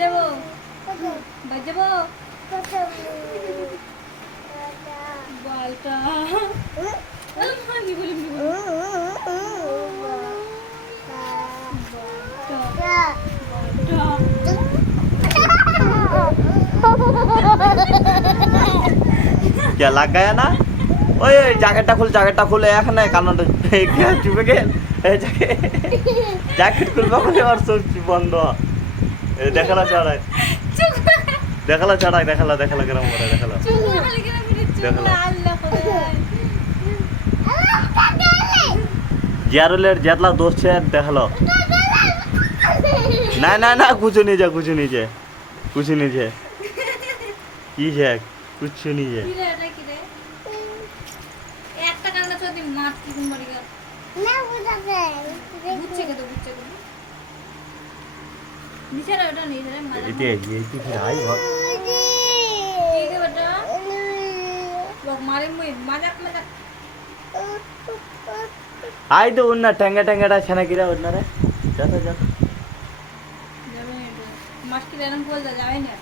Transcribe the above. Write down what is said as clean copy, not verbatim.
দেবো বাই দেবো বলটা আমি বলি क्या लग गया ना ओए जैकेटটা খুল এখানে কানটা চুপে গেল এই জ্যাকেট খুলবা বলে আর সব বন্ধ এই দেখালা চড়াই দেখালা কেরম করে দেখালা জিয়ারুলের যেতলা দোষ છે দেখালো না कुछ नहीं है কি છે कुछ नहीं है একটা কান্না চোদি মার কি কুমড়ি গেল না বুঝাবে বুঝছে কে তো নিচে না ওটা নিচে রে মালা ये फिर आई बहुत ठीक है बेटा वो मारे मुझे मजाक आई तो उन्ना टंगा छना गिरा उन्ना रे जा जावे मास्क लेना बोल जावे ना